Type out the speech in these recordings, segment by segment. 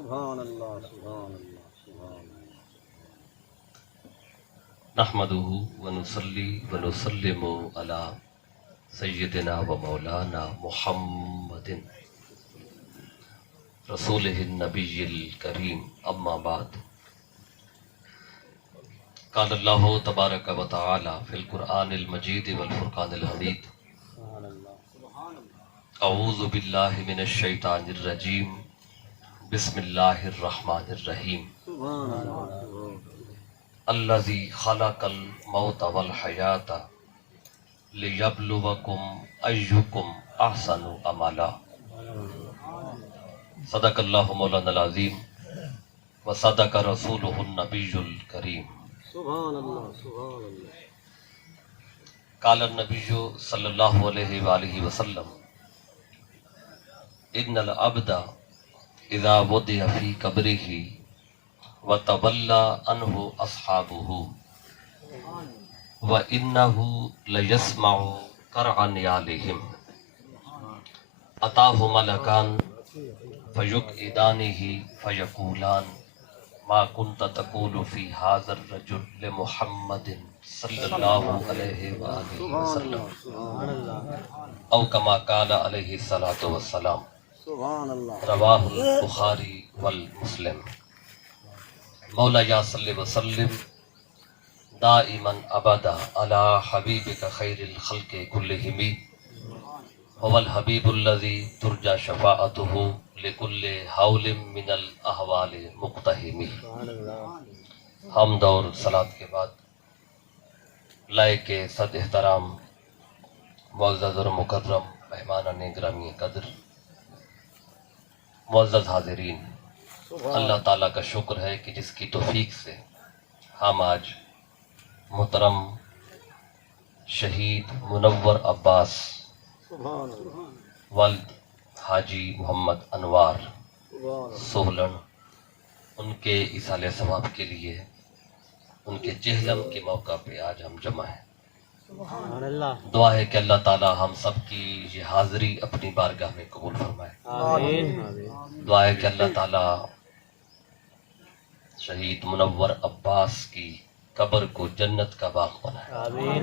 سبحان اللہ سبحان اللہ سبحان اللہ۔ نحمده ونصلي ونسلم على سيدنا ومولانا محمد رسوله النبي الكريم اما بعد قال الله تبارك وتعالى في القرآن المجيد والفرقان الحميد اعوذ بالله من الشيطان الرجيم بسم الله الرحمن الرحيم الذي خلق الموت والحياة ليبلوكم أيكم أحسن عملا صدق الله مولانا العظيم وصدق رسوله النبي الكريم سبحان اللہ سبحان اللہ۔ قال النبي صلى الله عليه وآله وسلم إن العبد إذا وضع في قبره وتولى عنه أصحابه وإنه ليسمع قرع نعالهم أتاه ملكان فيقعدانه فيقولان ما كنت تقول في هذا الرجل لمحمد صلى الله عليه وآله وسلم أو كما قال عليه الصلاة والسلام سبحان اللہ رواہ البخاری والمسلم۔ مولا یا صلی وسلم دائما ابدا علی حبیبک خیر الخلق کلہم هو الحبیب الذی ترجى شفاعته لكل حول من الاحوال مقتحم۔ حمد اور صلاۃ کے بعد لائق صد احترام معزز اور مکرم مہمانان گرامی قدر معزز حاضرین، اللہ تعالیٰ کا شکر ہے کہ جس کی توفیق سے ہم آج محترم شہید منور عباس والد حاجی محمد انوار سولن ان کے اصالِ ثواب کے لیے ان کے جہلم کے موقع پہ آج ہم جمع ہیں۔ سبحان اللہ دعا ہے کہ اللہ تعالیٰ ہم سب کی یہ حاضری اپنی بارگاہ میں قبول فرمائے۔ آمین۔ دعا ہے کہ اللہ تعالیٰ شہید منور عباس کی قبر کو جنت کا باغ بنائے۔ آمین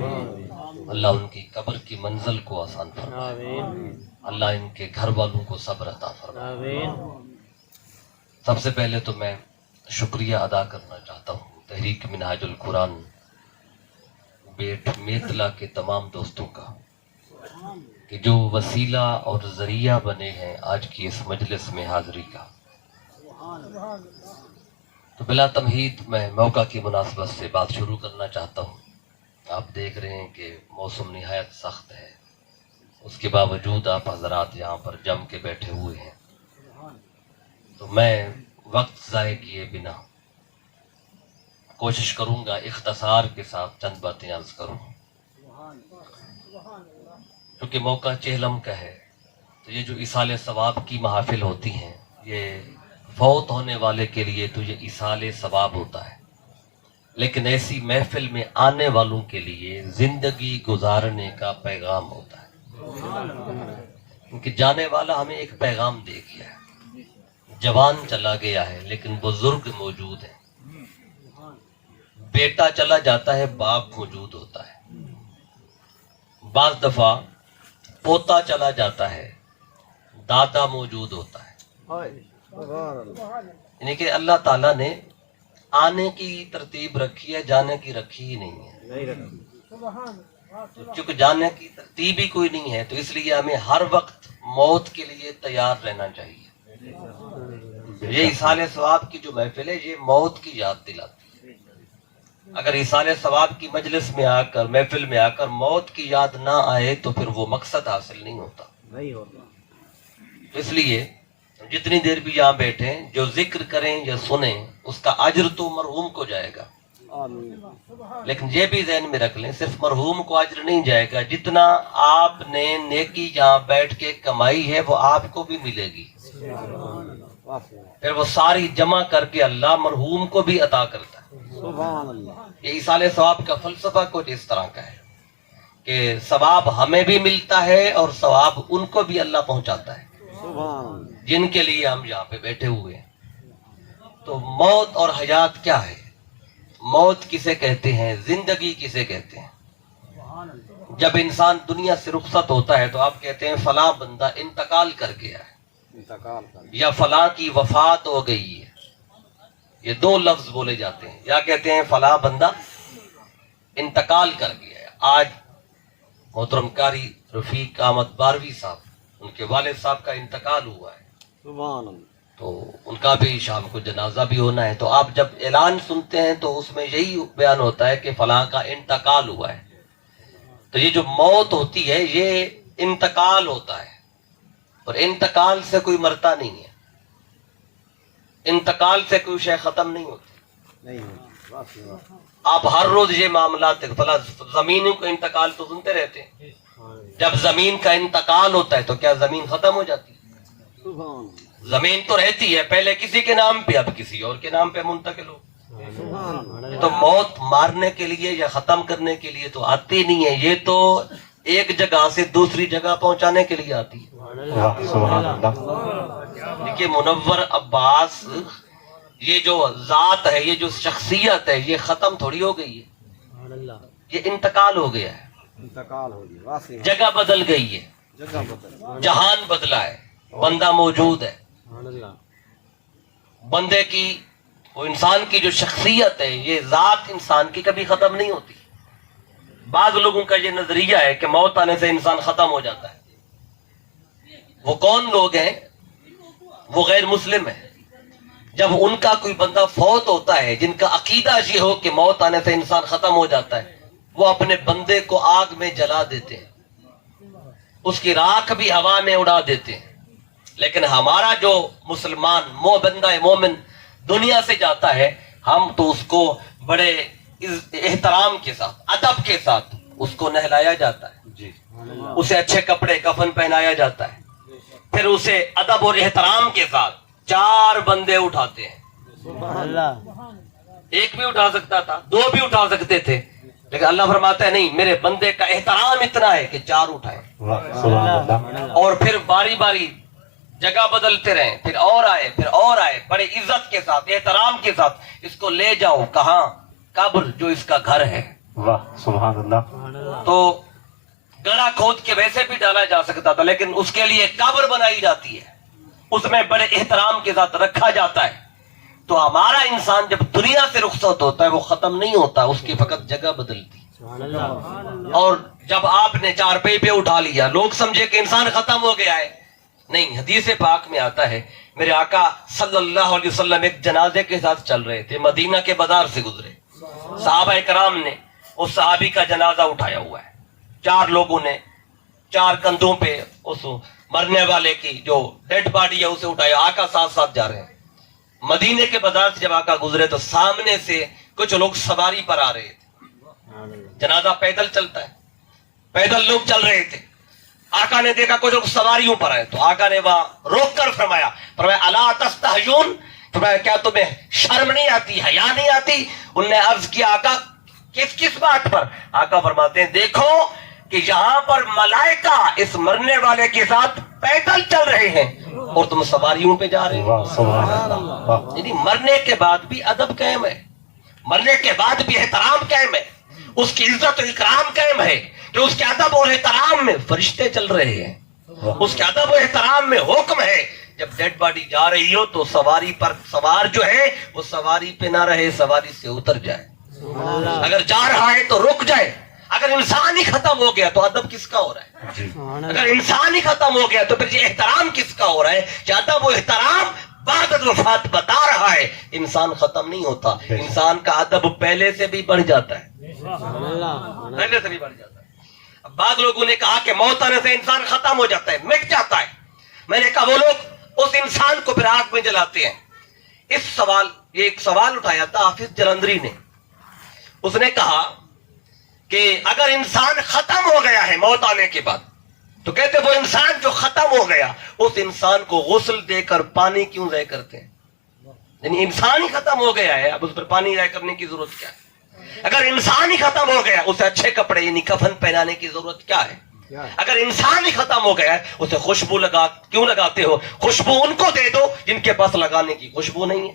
اللہ ان کی قبر کی منزل کو آسان فرمائے۔ آمین اللہ ان کے گھر والوں کو صبر عطا فرمائے۔ آمین۔ سب سے پہلے تو میں شکریہ ادا کرنا چاہتا ہوں تحریک منہاج القرآن بیٹ میتلا کے تمام دوستوں کا کہ جو وسیلہ اور ذریعہ بنے ہیں آج کی اس مجلس میں حاضری کا۔ تو بلا تمہید میں موقع کی مناسبت سے بات شروع کرنا چاہتا ہوں۔ آپ دیکھ رہے ہیں کہ موسم نہایت سخت ہے، اس کے باوجود آپ حضرات یہاں پر جم کے بیٹھے ہوئے ہیں، تو میں وقت ضائع کیے بنا کوشش کروں گا اختصار کے ساتھ چند باتیں عرض کروں، کیونکہ موقع چہلم کا ہے۔ تو یہ جو ایصال ثواب کی محافل ہوتی ہیں، یہ فوت ہونے والے کے لیے تو یہ ایصال ثواب ہوتا ہے، لیکن ایسی محفل میں آنے والوں کے لیے زندگی گزارنے کا پیغام ہوتا ہے، کیونکہ جانے والا ہمیں ایک پیغام دے گیا ہے۔ جوان چلا گیا ہے لیکن بزرگ موجود ہیں، بیٹا چلا جاتا ہے باپ موجود ہوتا ہے، بعض دفعہ پوتا چلا جاتا ہے دادا موجود ہوتا ہے۔ سبحان اللہ یعنی کہ اللہ تعالیٰ نے آنے کی ترتیب رکھی ہے، جانے کی رکھی ہی نہیں ہے۔ نہیں رکھی۔ تو چونکہ جانے کی ترتیب ہی کوئی نہیں ہے تو اس لیے ہمیں ہر وقت موت کے لیے تیار رہنا چاہیے۔ یہ ایصال ثواب کی جو محفل ہے یہ موت کی یاد دلاتی ہے۔ اگر ایصال ثواب کی مجلس میں آ کر محفل میں آ کر موت کی یاد نہ آئے تو پھر وہ مقصد حاصل نہیں ہوتا۔ نہیں ہوتا۔ اس لیے جتنی دیر بھی یہاں بیٹھیں، جو ذکر کریں یا سنیں اس کا اجر تو مرحوم کو جائے گا، آمین۔ لیکن یہ بھی ذہن میں رکھ لیں صرف مرحوم کو اجر نہیں جائے گا، جتنا آپ نے نیکی یہاں بیٹھ کے کمائی ہے وہ آپ کو بھی ملے گی، پھر وہ ساری جمع کر کے اللہ مرحوم کو بھی عطا کرتا ہے۔ سبحان اللہ یہ ایصال ثواب کا فلسفہ کچھ اس طرح کا ہے کہ ثواب ہمیں بھی ملتا ہے اور ثواب ان کو بھی اللہ پہنچاتا ہے سبحان اللہ جن کے لیے ہم یہاں پہ بیٹھے ہوئے ہیں۔ تو موت اور حیات کیا ہے؟ موت کسے کہتے ہیں؟ زندگی کسے کہتے ہیں؟ جب انسان دنیا سے رخصت ہوتا ہے تو آپ کہتے ہیں فلاں بندہ انتقال کر گیا ہے، انتقال کر یا فلاں کی وفات ہو گئی ہے. یہ دو لفظ بولے جاتے ہیں. یا کہتے ہیں فلاں بندہ انتقال کر گیا ہے. آج محترم قاری رفیق احمد باروی صاحب، ان کے والد صاحب کا انتقال ہوا ہے، سبحان اللہ. تو ان کا بھی شام کو جنازہ بھی ہونا ہے. تو آپ جب اعلان سنتے ہیں تو اس میں یہی بیان ہوتا ہے کہ فلاں کا انتقال ہوا ہے. تو یہ جو موت ہوتی ہے یہ انتقال ہوتا ہے، اور انتقال سے کوئی مرتا نہیں ہے. انتقال سے کوئی شے ختم نہیں ہوتی. نہیں ہوتی. واقعی واقعی. آپ ہر روز یہ معاملات فلاں زمین کا انتقال تو سنتے رہتے ہیں. جب زمین کا انتقال ہوتا ہے تو کیا زمین ختم ہو جاتی ہے؟ سبحان اللہ. زمین تو رہتی ہے، پہلے کسی کے نام پہ اب کسی اور کے نام پہ منتقل ہو. سبحان اللہ. تو موت مارنے کے لیے یا ختم کرنے کے لیے تو آتی نہیں ہے، یہ تو ایک جگہ سے دوسری جگہ پہنچانے کے لیے آتی ہے. سبحان اللہ. دیکھیے منور عباس، یہ جو ذات ہے، یہ جو شخصیت ہے، یہ ختم تھوڑی ہو گئی ہے، یہ انتقال ہو گیا ہے. انتقال ہو گیا. واقعی جگہ بدل گئی ہے، جگہ بدل. جہان بدلا ہے، بندہ موجود ہے. بندے کی، وہ انسان کی جو شخصیت ہے، یہ ذات انسان کی کبھی ختم نہیں ہوتی. بعض لوگوں کا یہ نظریہ ہے کہ موت آنے سے انسان ختم ہو جاتا ہے. وہ کون لوگ ہیں؟ وہ غیر مسلم ہیں. جب ان کا کوئی بندہ فوت ہوتا ہے جن کا عقیدہ یہ ہو کہ موت آنے سے انسان ختم ہو جاتا ہے، وہ اپنے بندے کو آگ میں جلا دیتے ہیں، اس کی راکھ بھی ہوا میں اڑا دیتے ہیں. لیکن ہمارا جو مسلمان بندہ مومن دنیا سے جاتا ہے، ہم تو اس کو بڑے احترام کے ساتھ، ادب کے ساتھ اس کو نہلایا جاتا ہے، جی. اسے اچھے کپڑے کفن پہنایا جاتا ہے، پھر اسے ادب اور احترام کے ساتھ 4 بندے اٹھاتے ہیں. ایک بھی اٹھا سکتا تھا، 2 بھی اٹھا سکتے تھے، لیکن اللہ فرماتا ہے نہیں، میرے بندے کا احترام اتنا ہے کہ 4 اٹھائے. سبحان اللہ. اور پھر باری باری جگہ بدلتے رہیں، پھر اور آئے، پھر اور آئے، بڑے عزت کے ساتھ، احترام کے ساتھ اس کو لے جاؤ. کہاں؟ قبر جو اس کا گھر ہے. واہ سبحان اللہ. تو گڑھا کھود کے ویسے بھی ڈالا جا سکتا تھا، لیکن اس کے لیے قبر بنائی جاتی ہے، اس میں بڑے احترام کے ساتھ رکھا جاتا ہے. تو ہمارا انسان جب دنیا سے رخصت ہوتا ہے وہ ختم نہیں ہوتا، اس کی فقط جگہ بدلتی. اور جب آپ نے 4 پہ اٹھا لیا، لوگ سمجھے کہ انسان ختم ہو گیا ہے. نہیں، حدیث پاک میں آتا ہے، میرے آقا صلی اللہ علیہ وسلم ایک جنازے کے ساتھ چل رہے تھے، مدینہ کے بازار سے گزرے. صحابہ کرام نے اس صحابی کا جنازہ اٹھایا ہوا ہے. 4 لوگوں نے 4 کندھوں پہ اس مرنے والے کی جو ڈیڈ باڈی ہے اسے اٹھایا. آقا ساتھ ساتھ جا رہے ہیں. مدینے کے بازار سے جب آقا گزرے تو سامنے سے کچھ لوگ سواری پر آ رہے تھے. جنازہ پیدل چلتا ہے، پیدل لوگ چل رہے تھے. آقا نے دیکھا کچھ لوگ سواریوں پر آئے تو آقا نے وہاں روک کر فرمایا الا تستحیون، فرمایا کیا تمہیں شرم نہیں آتی، حیا نہیں آتی؟ انہوں نے عرض کیا آقا کس بات پر؟ آقا فرماتے ہیں دیکھو کہ یہاں پر ملائکہ اس مرنے والے کے ساتھ پیدل چل رہے ہیں اور تم سواریوں پہ جا رہے واہ ہو. سبحان اللہ. یعنی مرنے کے بعد بھی ادب قائم ہے، مرنے کے بعد بھی احترام قائم ہے، اس کی عزت و اکرام قائم ہے کہ اس کے ادب اور احترام میں فرشتے چل رہے ہیں، اس کے ادب و احترام میں حکم ہے جب ڈیڈ باڈی جا رہی ہو تو سواری پر سوار جو ہے وہ سواری پہ نہ رہے، سواری سے اتر جائے. اگر جا رہا ہے تو رک جائے. اگر انسان ہی ختم ہو گیا تو ادب کس کا ہو رہا ہے؟ اگر انسان ہی ختم ہو گیا تو پھر یہ احترام کس کا ہو رہا ہے؟ کہ ادب و احترام بعد از وفات بتا رہا ہے انسان ختم نہیں ہوتا، انسان کا ادب پہلے سے بھی بڑھ جاتا ہے، پہلے سے بھی بڑھ جاتا ہے. اب بعض لوگوں نے کہا کہ موت آنے سے انسان ختم ہو جاتا ہے، مٹ جاتا ہے. میں نے کہا وہ لوگ اس انسان کو پھر آگ میں جلاتے ہیں. یہ ایک سوال اٹھایا تھا حافظ جلندری نے. اس نے کہا کہ اگر انسان ختم ہو گیا ہے موت آنے کے بعد تو کہتے وہ انسان جو ختم ہو گیا اس انسان کو غسل دے کر پانی کیوں ضائع کرتے ہیں؟ یعنی انسان ہی ختم ہو گیا ہے، اب اس پر پانی ضائع کرنے کی ضرورت کیا ہے؟ اگر انسان ہی ختم ہو گیا اسے اچھے کپڑے یعنی کفن پہنانے کی ضرورت کیا ہے؟ اگر انسان ہی ختم ہو گیا ہے اسے خوشبو کیوں لگاتے ہو؟ خوشبو ان کو دے دو جن کے پاس لگانے کی خوشبو نہیں ہے.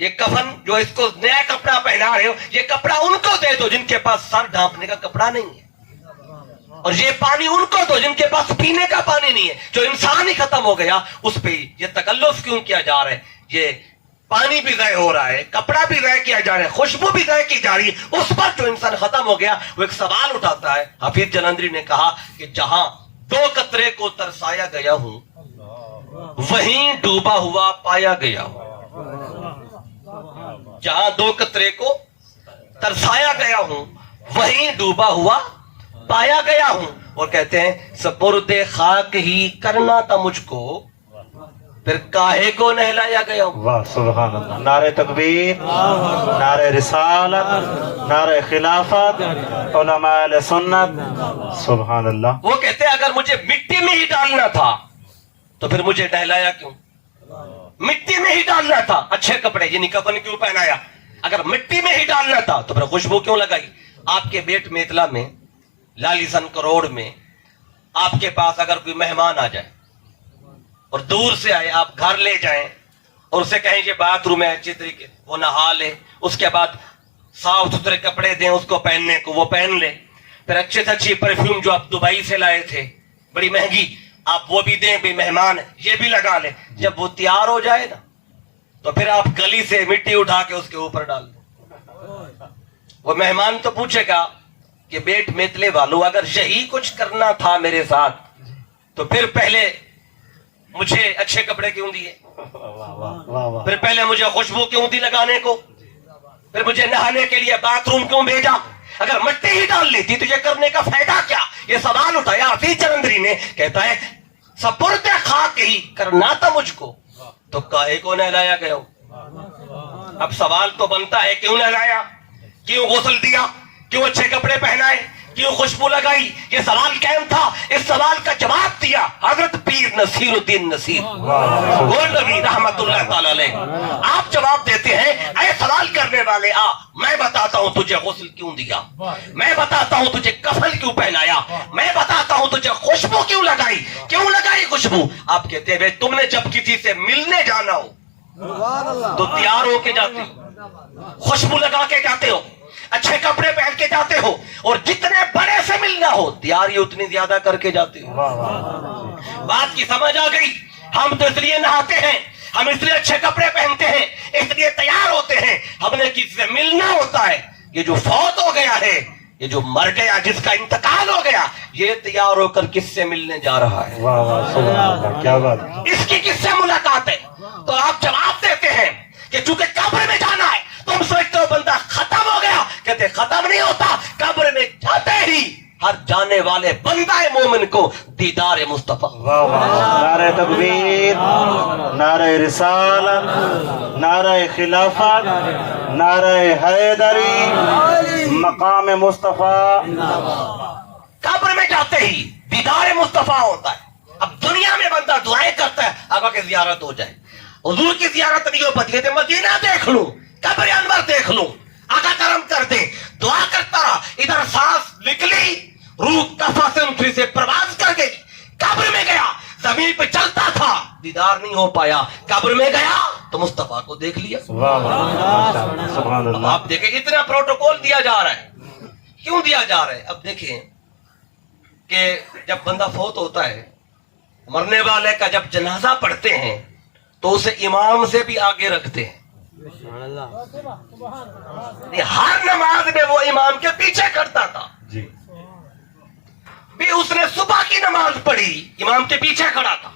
یہ کفن جو اس کو نیا کپڑا پہنا رہے ہو، یہ کپڑا ان کو دے دو جن کے پاس سر ڈھانپنے کا کپڑا نہیں ہے، اور یہ پانی ان کو دو جن کے پاس پینے کا پانی نہیں ہے۔ جو انسان ہی ختم ہو گیا اس پہ یہ تکلف کیوں کیا جا رہا ہے؟ یہ پانی بھی ضائع ہو رہا ہے، کپڑا بھی ضائع کیا جا رہا ہے، خوشبو بھی ضائع کی جا رہی ہے، اس پر جو انسان ختم ہو گیا وہ ایک سوال اٹھاتا ہے۔ حفیظ جلندری نے کہا کہ جہاں 2 قطرے کو ترسایا گیا ہوں وہیں ڈوبا ہوا پایا گیا ہوں۔ جہاں 2 قطرے کو ترسایا گیا ہوں وہیں ڈوبا ہوا پایا گیا ہوں۔ اور کہتے ہیں سپرد خاک ہی کرنا تھا مجھ کو، پھر کاہے کو نہلایا گیا ہوں۔ واہ سبحان اللہ، نعرہ تکبیر، نعرہ رسالت، نعرہ خلافت، علماء اہل سنت، سبحان اللہ۔ وہ کہتے ہیں اگر مجھے مٹی میں ہی ڈالنا تھا تو پھر مجھے نہلایا کیوں؟ مٹی میں ہی ڈالنا تھا، اچھے کپڑے یعنی کفن کیوں پہنایا؟ اگر مٹی میں ہی ڈالنا تھا تو پھر خوشبو کیوں لگائی؟ آپ کے بیٹ میتلا میں، لالیسن کروڑ میں آپ کے پاس اگر کوئی مہمان آ جائے اور دور سے آئے، آپ گھر لے جائیں اور اسے کہیں یہ باتھ روم ہے اچھی طریقے وہ نہا لے، اس کے بعد صاف ستھرے کپڑے دیں اس کو پہننے کو، وہ پہن لے، پھر اچھے سے اچھی پرفیوم جو آپ دبئی سے لائے تھے بڑی مہنگی آپ وہ بھی دیں، بھی مہمان یہ بھی لگا لیں۔ جب وہ تیار ہو جائے نا تو پھر آپ گلی سے مٹی اٹھا کے اس کے اوپر ڈال دیں۔ وہ مہمان تو پوچھے گا کہ بیٹ میتلے والوں اگر یہی کچھ کرنا تھا میرے ساتھ تو پھر پہلے مجھے اچھے کپڑے کیوں دیے، پھر پہلے مجھے خوشبو کیوں دی لگانے کو، پھر مجھے نہانے کے لیے باتھ روم کیوں بھیجا؟ اگر مٹی ہی ڈال لیتی تو یہ کرنے کا فائدہ کیا؟ یہ سوال اٹھایا حفیظ جلندری نے۔ کہتا ہے سپرد خاک ہی کرنا تھا مجھ کو تو کاہے کو نہلایا گیا ہوں۔ اب سوال تو بنتا ہے کیوں نہلایا، کیوں غسل دیا، کیوں اچھے کپڑے پہنائے، کیوں خوشبو لگائی؟ یہ سوال قائم تھا، اس سوال کا جواب دیا حضرت پیر نصیر الدین نصیر گولوی رحمت اللہ تعالی علیہ۔ آپ جواب دیتے ہیں اے سوال کرنے والے آ، میں بتاتا ہوں تجھے غسل کیوں دیا، میں بتاتا ہوں تجھے کفن کیوں پہنایا، میں بتاتا ہوں تجھے خوشبو کیوں لگائی، کیوں لگائی خوشبو؟ آپ کہتے ہیں تم نے جب کسی سے ملنے جانا ہو تو تیار ہو کے جاتے ہو، خوشبو لگا کے جاتے ہو، اچھے کپڑے پہن کے جاتے ہو، اور جتنے بڑے سے ملنا ہو تیاری اتنی زیادہ کر کے جاتے ہو۔ بات کی سمجھ آ گئی؟ ہم تو اس لیے نہاتے ہیں، ہم اس لیے اچھے کپڑے پہنتے ہیں، اس لیے تیار ہوتے ہیں، ہم نے کسی سے ملنا ہوتا ہے۔ یہ جو فوت ہو گیا ہے، یہ جو مر گیا، جس کا انتقال ہو گیا، یہ تیار ہو کر کس سے ملنے جا رہا ہے؟ واہ واہ سبحان اللہ، کیا بات ہے۔ اس کی کس سے ملاقات ہے؟ تو آپ جواب دیتے ہیں کہ چونکہ قبر میں جانا ہے، تم سوچتے ہو بندہ ختم ہو گیا، کہتے ختم نہیں ہوتا، قبر میں جاتے ہی ہر جانے والے بندہ مومن کو دیدار مصطفیٰ۔ واہ واہ، نعرہ تکبیر، نعرہ رسالت، نعرہ خلافت، نعرہ حیدری، مقام مصطفیٰ۔ قبر میں جاتے ہی دیدار مصطفیٰ ہوتا ہے۔ اب دنیا میں بندہ دعائیں کرتا ہے آقا کی زیارت ہو جائے، حضور کی زیارت نہیں ہو پاتی ہے، مدینہ دیکھ لوں، قبر انور دیکھ لوں، آقا کرم کر دے، دعا کرتا رہا، ادھر سانس نکلی، روح کفا سے انکری سے پرواز کر گئی، قبر میں گیا، زمین پہ چلتا تھا، دیدار نہیں ہو پایا، قبر میں گیا تو مصطفیٰ کو دیکھ لیا۔ واہ واہ سبحان اللہ۔ آپ دیکھیں اتنا پروٹوکول دیا جا رہا ہے، کیوں دیا جا رہا ہے؟ اب دیکھیں کہ جب بندہ فوت ہوتا ہے، مرنے والے کا جب جنازہ پڑھتے ہیں تو اسے امام سے بھی آگے رکھتے ہیں، ہر نماز میں وہ امام کے پیچھے کرتا تھا۔ جی بھی اس نے صبح کی نماز پڑھی، امام کے پیچھے کھڑا تھا،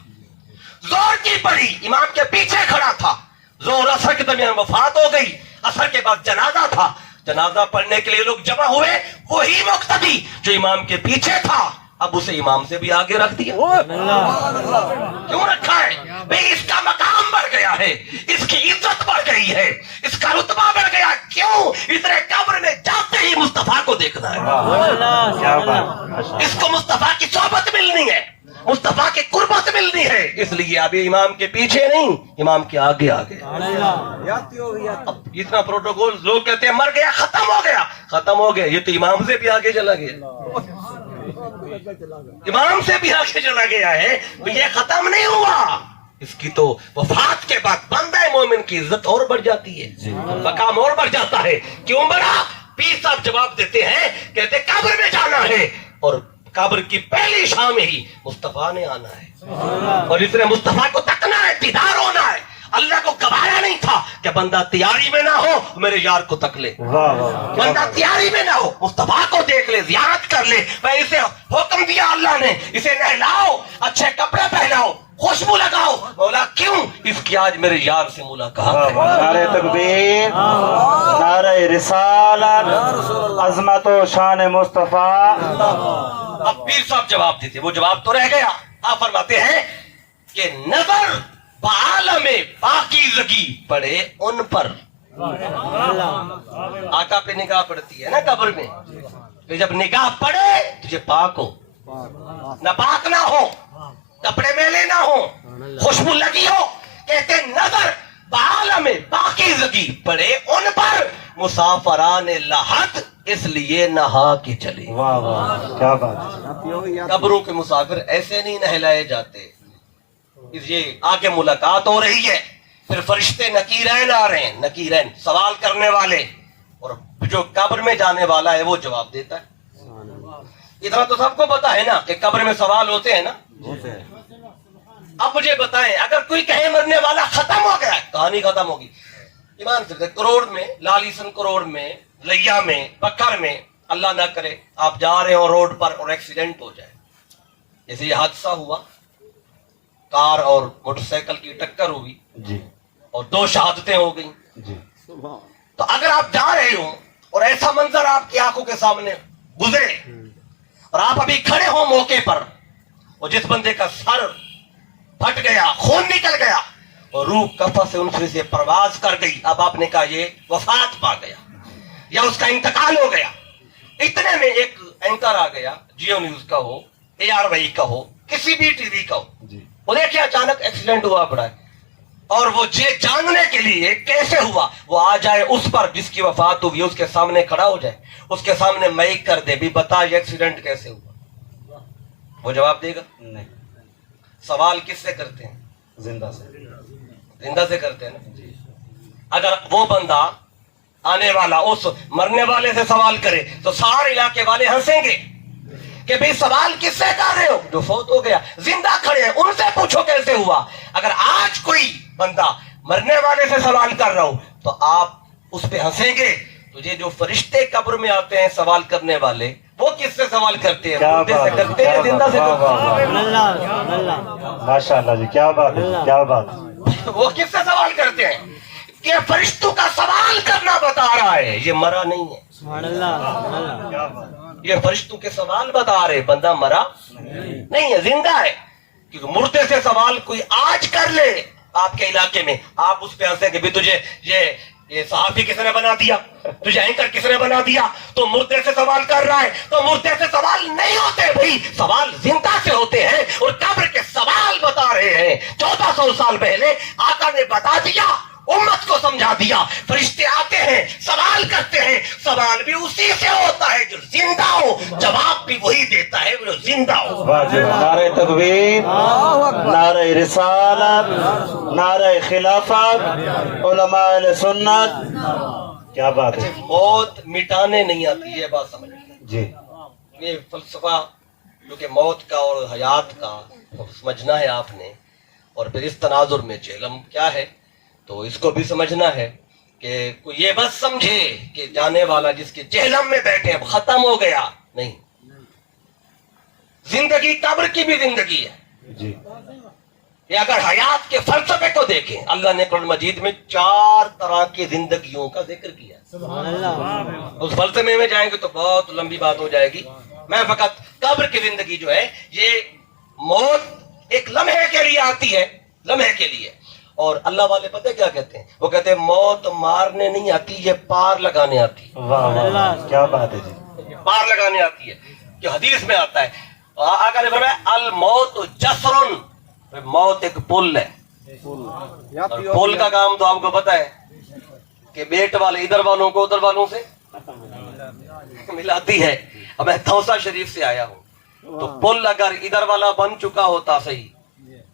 زور کی پڑھی، امام کے پیچھے کھڑا تھا، زور اثر کے درمیان وفات ہو گئی، اثر کے بعد جنازہ تھا، جنازہ پڑھنے کے لیے لوگ جمع ہوئے، وہی مقتدی جو امام کے پیچھے تھا اب اسے امام سے بھی آگے رکھ دیا۔ کیوں رکھا ہے؟ بھئی اس کا مقام بڑھ گیا ہے، اس کی عزت بڑھ گئی ہے، اس کا رتبہ بڑھ گیا۔ کیوں؟ اس نے قبر میں جاتے ہی مصطفیٰ کو دیکھنا ہے، کیا بات۔ اس کو مصطفیٰ کی صحبت ملنی ہے، مصطفیٰ کی قربت ملنی ہے، اس لیے ابھی امام کے پیچھے نہیں، امام کے آگے آگے۔ اب اتنا پروٹوکول، لوگ کہتے ہیں مر گیا، ختم ہو گیا، ختم ہو گیا، یہ تو امام سے بھی آگے چلا گیا، امام سے بھی آگے چلا گیا ہے، یہ ختم نہیں ہوا، اس کی تو وفات کے بعد بندہ مومن کی عزت اور بڑھ جاتی ہے، مقام اور بڑھ جاتا ہے۔ کیوں بڑھا؟ پیر صاحب جواب دیتے ہیں، کہتے قبر میں جانا ہے اور قبر کی پہلی شام میں ہی مصطفیٰ نے آنا ہے، اور اس نے مصطفیٰ کو تکنا ہے، دیدار ہونا ہے۔ اللہ کو گوارا نہیں تھا کہ بندہ تیاری میں نہ ہو میرے یار کو تک لے، بندہ تیاری میں نہ ہو مصطفیٰ کو دیکھ لے، زیارت کر لے۔ میں اسے حکم دیا اللہ نے، اسے نہلاؤ، اچھے کپڑے پہناؤ، خوشبو لگاؤ۔ بولا کیوں؟ اس کی آج میرے یار سے ملاقات ہے۔ نعرہ تکبیر، نعرہ رسالت، عظمت و شان مصطفیٰ۔ اب پیر صاحب جواب دیتے، وہ جواب تو رہ گیا۔ آپ فرماتے ہیں کہ نظر بعالم پاکیزگی پڑے ان پر، آقا پہ نگاہ پڑتی ہے نا قبر میں، کہ جب نگاہ پڑے تجھے پاک ہو، نہ پاک نہ ہو، کپڑے میلے نہ ہو، خوشبو لگی ہو، کہتے نظر بعالم پاکیزگی پڑے ان پر، مسافران لحد اس لیے نہا کے چلے۔ واہ واہ کیا بات۔ قبروں کے مسافر ایسے نہیں نہلائے جاتے، یہ آگے ملاقات ہو رہی ہے، پھر فرشتے نکیرین آ رہے ہیں، نکیرین سوال کرنے والے، اور جو قبر میں جانے والا ہے وہ جواب دیتا ہے۔ اتنا تو سب کو پتا ہے نا کہ قبر میں سوال ہوتے ہیں نا۔ اب مجھے بتائیں، اگر کوئی کہے مرنے والا ختم ہو گیا، کہانی ختم ہوگی، ایمان سے کروڑ میں، لالیسن کروڑ میں، لیا میں، بکر میں، اللہ نہ کرے آپ جا رہے ہو روڈ پر اور ایکسیڈنٹ ہو جائے، جیسے یہ حادثہ ہوا، کار اور موٹر سائیکل کی ٹکر ہوئی جی اور 2 شہادتیں ہو گئیں، جی، تو اگر آپ جا رہے ہو اور ایسا منظر آپ کی آنکھوں کے سامنے گزرے اور آپ ابھی کھڑے ہو موقع پر، اور جس بندے کا سر پھٹ گیا، خون نکل گیا اور روح کفن سے انفری سے پرواز کر گئی، اب آپ نے کہا یہ وفات پا گیا یا اس کا انتقال ہو گیا، اتنے میں ایک اینکر آ گیا، جیو نیوز کا ہو، ARY کا ہو، کسی بھی ٹی وی کا ہو، وہ دیکھیں اچانک ایکسیڈنٹ ہوا پڑا ہے، اور وہ جاننے کے لیے کیسے ہوا، وہ آ جائے اس پر جس کی وفات ہوئی، اس کے سامنے کھڑا ہو جائے، اس کے سامنے مائک کر دے، بھی بتا یہ ایکسیڈنٹ کیسے ہوا، وہ جواب دے گا؟ نہیں، سوال کس سے کرتے ہیں؟ زندہ سے، زندہ سے کرتے ہیں نا۔ اگر وہ بندہ آنے والا اس مرنے والے سے سوال کرے تو سارے علاقے والے ہنسیں گے کہ بھئی سوال کس سے کر رہے ہو؟ جو فوت ہو گیا، زندہ کھڑے ہیں ان سے پوچھو کیسے ہوا۔ اگر آج کوئی بندہ مرنے والے سے سوال کر رہا ہو تو آپ اس پہ ہنسیں گے۔ تو یہ جو فرشتے قبر میں آتے ہیں سوال کرنے والے، وہ کس سے سوال کرتے ہیں؟ مردے سے کرتے ہیں، زندہ سے کرتے ہیں؟ ماشاء اللہ جی، کیا بات ہے، کیا بات۔ وہ کس سے سوال کرتے ہیں؟ کہ فرشتوں کا سوال کرنا بتا رہا ہے یہ مرا نہیں ہے، یہ فرشتوں کے سوال بتا رہے بندہ مرا نہیں ہے، زندہ ہے۔ کیونکہ مردے سے سوال کوئی آج کر لے آپ کے علاقے میں، آپ اس پہ ہنسیں کہ بھی تجھے یہ صحافی کس نے بنا دیا، تجھے اینکر کس نے بنا دیا، تو مردے سے سوال کر رہا ہے۔ تو مردے سے سوال نہیں ہوتے بھائی، سوال زندہ سے ہوتے ہیں، اور قبر کے سوال بتا رہے ہیں۔ 1400 سال پہلے آقا نے بتا دیا، امت کو سمجھا دیا، فرشتے آتے ہیں سوال کرتے ہیں، سوال بھی اسی سے ہوتا ہے جو زندہ ہو، جواب بھی وہی دیتا ہے جو زندہ ہو۔ نعرہ تکبیر، نعرہ رسالت، نعرہ خلافت، علماء اہل سنت، کیا بات ہے۔ موت مٹانے نہیں آتی، یہ بات سمجھ جی، یہ فلسفہ جو کہ موت کا اور حیات کا سمجھنا ہے آپ نے، اور پھر اس تناظر میں جہلم کیا ہے تو اس کو بھی سمجھنا ہے کہ کوئی یہ بس سمجھے کہ جانے والا جس کے جہلم میں بیٹھے اب ختم ہو گیا، نہیں، زندگی قبر کی بھی زندگی ہے جی، یہ اگر حیات کے فلسفے کو دیکھیں، اللہ نے قرآن مجید میں 4 طرح کی زندگیوں کا ذکر کیا، اس فلسفے میں جائیں گے تو بہت لمبی بات ہو جائے گی۔ میں فقط قبر کی زندگی جو ہے، یہ موت ایک لمحے کے لیے آتی ہے، لمحے کے لیے، اور اللہ والے پتہ کیا کہتے ہیں؟ وہ کہتے ہیں موت مارنے نہیں آتی، یہ پار لگانے آتی ہے۔ واہ واہ کیا بات ہے جی، پار لگانے آتی ہے، جو حدیث میں آتا ہے، آقا نے فرمایا الموت جسر، موت ایک پل ہے، اور پل کا کام تو آپ کو پتہ ہے کہ بیٹ والے ادھر والوں کو ادھر والوں سے ملاتی ہے۔ اب میں توسا شریف سے آیا ہوں، تو پل اگر ادھر والا بن چکا ہوتا صحیح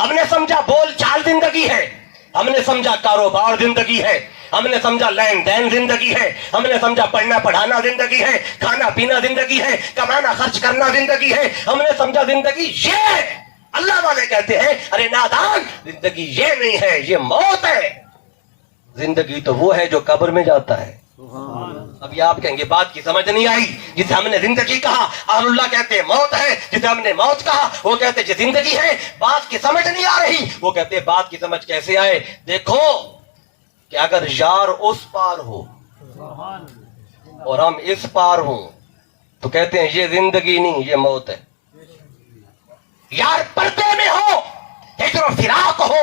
ہم نے سمجھا بول چال زندگی ہے، ہم نے سمجھا کاروبار زندگی ہے، ہم نے سمجھا لین دین زندگی ہے، ہم نے سمجھا پڑھنا پڑھانا زندگی ہے، کھانا پینا زندگی ہے، کمانا خرچ کرنا زندگی ہے، ہم نے سمجھا زندگی یہ ہے۔ اللہ والے کہتے ہیں ارے نادان، زندگی یہ نہیں ہے، یہ موت ہے۔ زندگی تو وہ ہے جو قبر میں جاتا ہے۔ اب یہ آپ کہیں گے بات کی سمجھ نہیں آئی، جسے ہم نے زندگی کہا اہل اللہ کہتے ہیں موت ہے، جسے ہم نے موت کہا وہ کہتے ہیں یہ زندگی ہے۔ بات کی سمجھ نہیں آ رہی، وہ کہتے ہیں بات کی سمجھ کیسے آئے؟ دیکھو کہ اگر یار اس پار ہو اور ہم اس پار ہوں تو کہتے ہیں یہ زندگی نہیں، یہ موت ہے۔ یار پردے میں ہو، ہجر و فراق ہو،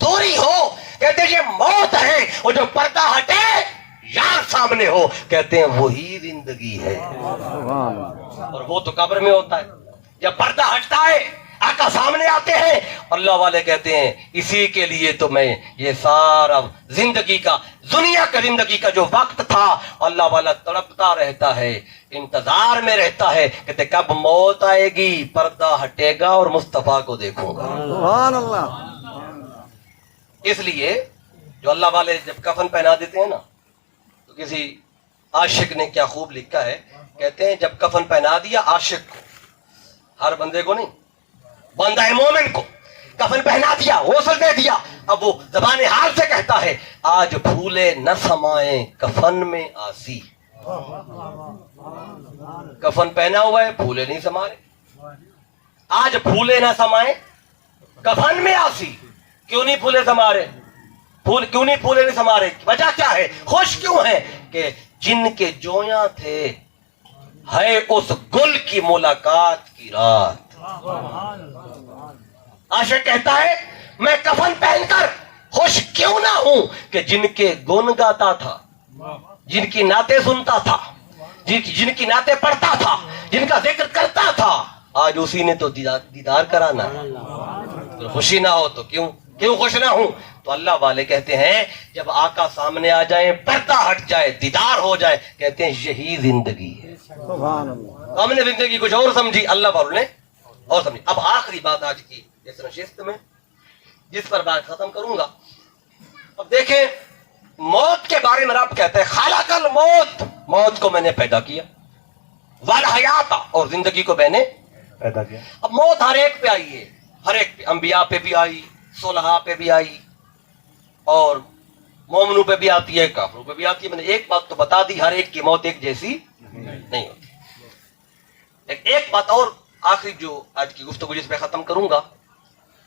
دوری ہو، کہتے ہیں یہ موت ہے۔ اور جو پردہ ہٹے یار سامنے ہو، کہتے ہیں وہی زندگی ہے۔ اور وہ تو قبر میں ہوتا ہے۔ جب پردہ ہٹتا ہے آقا سامنے آتے ہیں، اللہ والے کہتے ہیں اسی کے لیے تو میں یہ سارا زندگی کا، دنیا کا زندگی کا جو وقت تھا، اللہ والا تڑپتا رہتا ہے، انتظار میں رہتا ہے، کہتے کب موت آئے گی، پردہ ہٹے گا اور مصطفیٰ کو دیکھوں گا۔ سبحان اللہ۔ اس لیے جو اللہ والے جب کفن پہنا دیتے ہیں نا، تو کسی عاشق نے کیا خوب لکھا ہے، کہتے ہیں جب کفن پہنا دیا عاشق کو، ہر بندے کو نہیں، بندہ مومن کو کفن پہنا دیا، غسل دے دیا، اب وہ زبان حال سے کہتا ہے آج پھولے نہ سمائیں کفن میں آسی۔ کفن پہنا ہوا ہے، پھولے نہیں سما رہے، آج پھولے نہ سمائیں کفن میں آسی۔ کیوں نہیں پھولے سما رہے؟ کیوں نہیں پھولے نہیں سما رہے؟ وجہ کیا ہے؟ خوش کیوں ہے؟ کہ جن کے جویاں تھے ہے اس گل کی ملاقات کی رات۔ عاشق کہتا ہے میں کفن پہن کر خوش کیوں نہ ہوں کہ جن کے گن گاتا تھا، جن کی نعتیں سنتا تھا، جن کی نعتیں پڑھتا تھا، جن کا ذکر کرتا تھا، آج اسی نے تو دیدار کرانا ہے۔ خوشی نہ ہو تو کیوں خوش نہ ہوں؟ تو اللہ والے کہتے ہیں جب آقا سامنے آ جائیں، پردہ ہٹ جائے، دیدار ہو جائے، کہتے ہیں یہی زندگی ہے۔ سبحان اللہ۔ ہم نے زندگی کچھ اور سمجھی، اللہ والوں نے اور سمجھی۔ اب آخری بات آج کی اس نشست میں جس پر بات ختم کروں گا، اب دیکھیں موت کے بارے میں رب کہتے ہیں خلق الموت، موت کو میں نے پیدا کیا، والحیات، اور زندگی کو میں نے پیدا کیا۔ اب موت ہر ایک پہ آئی ہے، ہر ایک پہ، انبیاء پہ بھی آئی، صلحاء پہ بھی آئی، اور مومنوں پہ بھی آتی ہے، کافروں پہ بھی آتی ہے۔ میں نے ایک بات تو بتا دی، ہر ایک کی موت ایک جیسی نہیں ہوتی۔ ایک بات اور آخری جو آج کی گفتگو جس پہ ختم کروں گا،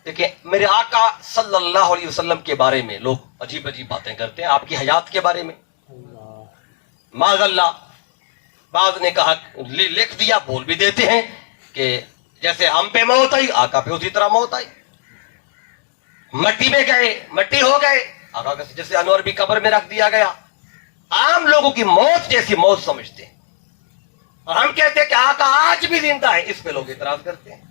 دیکھیں میرے آقا صلی اللہ علیہ وسلم کے بارے میں لوگ عجیب عجیب باتیں کرتے ہیں، آپ کی حیات کے بارے میں معاذ اللہ بعض نے کہا، لکھ دیا، بول بھی دیتے ہیں کہ جیسے ہم پہ موت آئی آقا پہ اسی طرح موت آئی، مٹی میں گئے مٹی ہو گئے، آقا جیسے انور بھی قبر میں رکھ دیا گیا۔ عام لوگوں کی موت جیسی موت سمجھتے ہیں، اور ہم کہتے ہیں کہ آقا آج بھی زندہ ہے، اس پہ لوگ اعتراض کرتے ہیں۔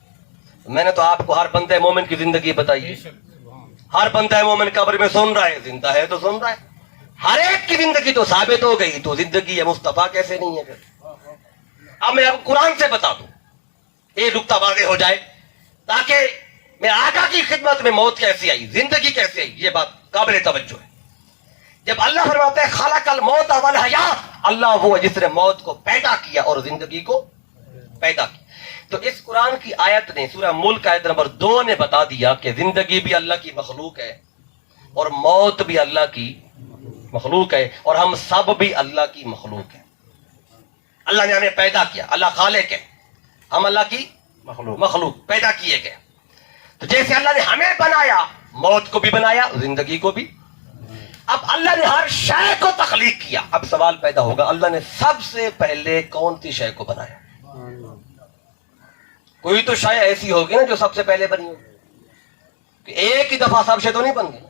میں نے تو آپ کو ہر بندہ مومن کی زندگی بتائی ہے، ہر بندہ مومن قبر میں سن رہا ہے، زندہ ہے تو سن رہا ہے، ہر ایک کی زندگی تو ثابت ہو گئی، تو زندگی ہے مصطفیٰ کیسے نہیں ہے پھر؟ اب میں آپ کو قرآن سے بتا دوں، یہ نقطہ واضح ہو جائے، تاکہ میں آقا کی خدمت میں موت کیسے آئی، زندگی کیسے آئی، یہ بات قابل توجہ ہے۔ جب اللہ فرماتا ہے خلق الموت والحیات، اللہ وہ ہے جس نے موت کو پیدا کیا اور زندگی کو پیدا کیا۔ تو اس قرآن کی آیت نے، سورہ ملک آیت نمبر 2 نے بتا دیا کہ زندگی بھی اللہ کی مخلوق ہے اور موت بھی اللہ کی مخلوق ہے، اور ہم سب بھی اللہ کی مخلوق ہیں۔ اللہ نے ہمیں پیدا کیا، اللہ خالق ہے، ہم اللہ کی مخلوق پیدا کیے گئے۔ تو جیسے اللہ نے ہمیں بنایا، موت کو بھی بنایا، زندگی کو بھی۔ اب اللہ نے ہر شے کو تخلیق کیا۔ اب سوال پیدا ہوگا اللہ نے سب سے پہلے کون سی شے کو بنایا؟ کوئی تو شے ایسی ہوگی نا جو سب سے پہلے بنی ہوگی، کہ ایک ہی دفعہ سب شے تو نہیں بن گئی۔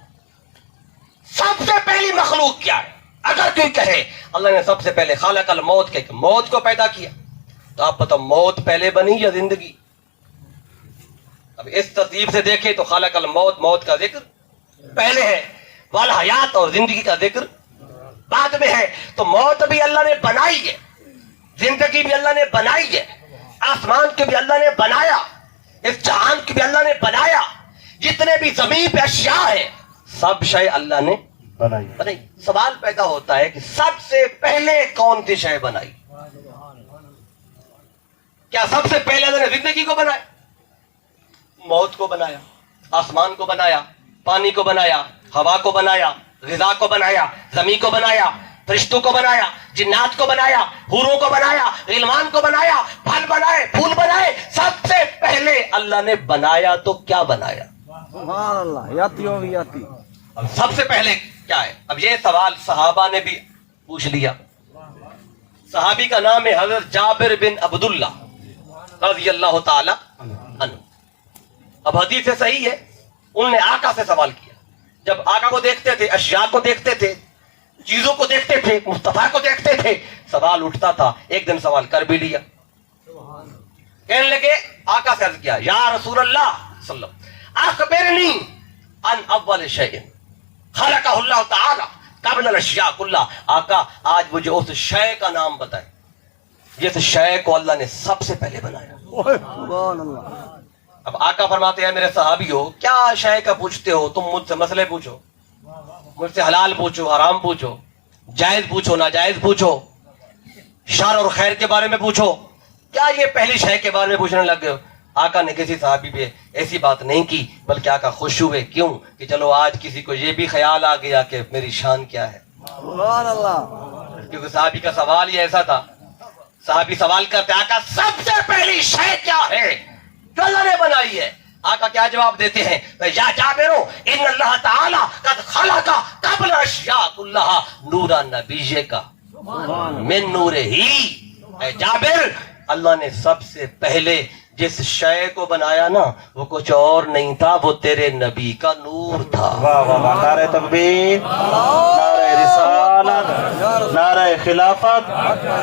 سب سے پہلی مخلوق کیا ہے؟ اگر کوئی کہے اللہ نے سب سے پہلے خلق الموت کہ موت کو پیدا کیا، تو آپ بتاؤ موت پہلے بنی یا زندگی؟ اب اس ترتیب سے دیکھیں تو خلق الموت، موت کا ذکر پہلے ہے، والحیات اور زندگی کا ذکر بعد میں ہے۔ تو موت بھی اللہ نے بنائی ہے، زندگی بھی اللہ نے بنائی ہے، آسمان کے بھی اللہ نے بنایا، اس جہان کے بھی اللہ نے بنایا، جتنے بھی زمین پہ اشیاء ہیں سب شے اللہ نے بنائی. بنائی. سوال پیدا ہوتا ہے کہ سب سے پہلے کون سی شے بنائی؟ کیا سب سے پہلے اللہ نے زندگی کو بنایا؟ موت کو بنایا، آسمان کو بنایا، پانی کو بنایا، ہوا کو بنایا، غذا کو بنایا، زمین کو بنایا، فرشتوں کو بنایا، جنات کو بنایا، حوروں کو بنایا، غلمان کو بنایا، پھل بنائے، پھول بنائے. سب سے پہلے اللہ نے بنایا تو کیا بنایا؟ سبحان اللہ. یاتی ہوگی یاتی. اب سب سے پہلے کیا ہے؟ اب یہ سوال صحابہ نے بھی پوچھ لیا. صحابی کا نام ہے حضرت جابر بن عبداللہ رضی اللہ تعالی عنہ. اب حدیث صحیح ہے، انہوں نے آقا سے سوال کیا. جب آقا کو دیکھتے تھے، اشیاء کو دیکھتے تھے، چیزوں کو دیکھتے تھے، مصطفیٰ کو دیکھتے تھے، سوال اٹھتا تھا. ایک دن سوال کر بھی لیا. کہنے لگے، آقا سے عرض کیا، یا رسول اللہ صلی اللہ علیہ وسلم اخبرنی عن اول شیء خلقہ اللہ تعالی قبل الاشیاء کلھا. آقا آج مجھے اس شے کا نام بتائے جس شے کو اللہ نے سب سے پہلے بنایا. سبحان اللہ. اب آقا فرماتے ہیں، میرے صحابی ہو، کیا شے کا پوچھتے ہو تم؟ مجھ سے مسئلے پوچھو، مجھ سے حلال پوچھو، حرام پوچھو، جائز پوچھو، ناجائز پوچھو، شر اور خیر کے بارے میں پوچھو. کیا یہ پہلی شے کے بارے میں پوچھنے لگ گئے ہو؟ آقا نے کسی صحابی پہ ایسی بات نہیں کی، بلکہ آقا خوش ہوئے. کیوں؟ کہ چلو آج کسی کو یہ بھی خیال آ گیا کہ میری شان کیا ہے. سبحان اللہ. کیونکہ صحابی کا سوال ہی ایسا تھا. صحابی سوال کرتے، آقا سب سے پہلی شے کیا ہے جو اللہ نے بنائی ہے؟ آقا کیا جواب دیتے ہیں؟ یا جابرو ان اللہ تعالی قد خلق قبل اشیاء کلھا نورا نبیہ کا من نور ہی. اے جابر، اللہ نے سب سے پہلے جس شے کو بنایا نا وہ کچھ اور نہیں تھا، وہ تیرے نبی کا نور تھا. واہ واہ واہ. نعرہ تکبیر، نعرہ رسالت، نعرہ خلافت،